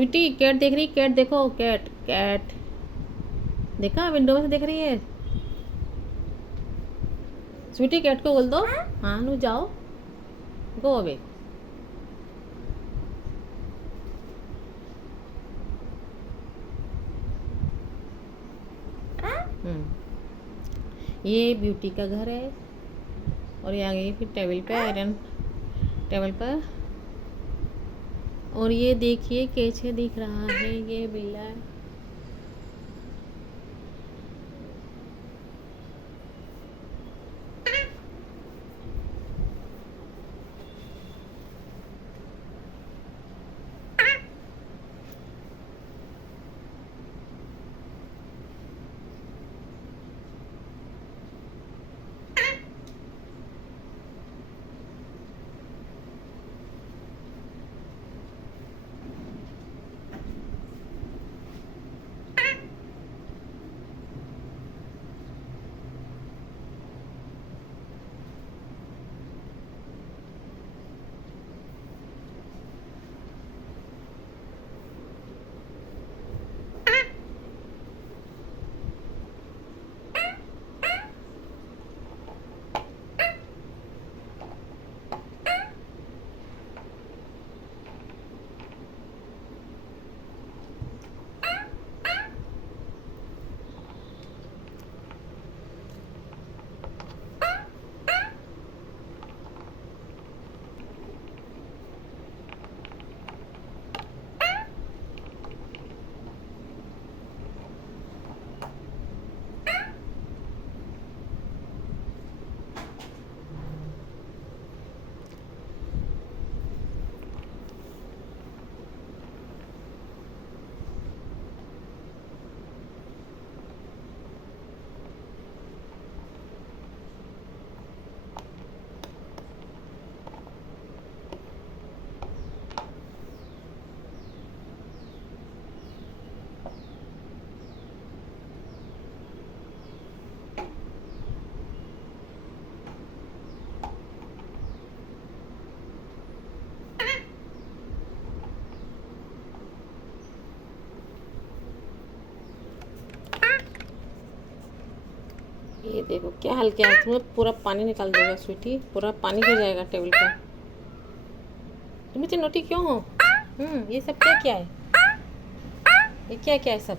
स्वीटी कैट देख रही, कैट देखो, कैट कैट देखा, विंडो में से देख रही है। स्वीटी कैट को बोल दो, हाँ नू जाओ, गो अवे। ये ब्यूटी का घर है और ये आ गई फिर टेबल पे, आयरन टेबल पर। और ये देखिए कैसे दिख रहा है ये बिल्ला। ये देखो क्या हाल किया, तुम्हें पूरा पानी निकाल देगा स्वीटी, पूरा पानी गिर जाएगा टेबल पर। तुम इतनी नोटी क्यों हो? ये सब क्या क्या है, ये क्या क्या है सब?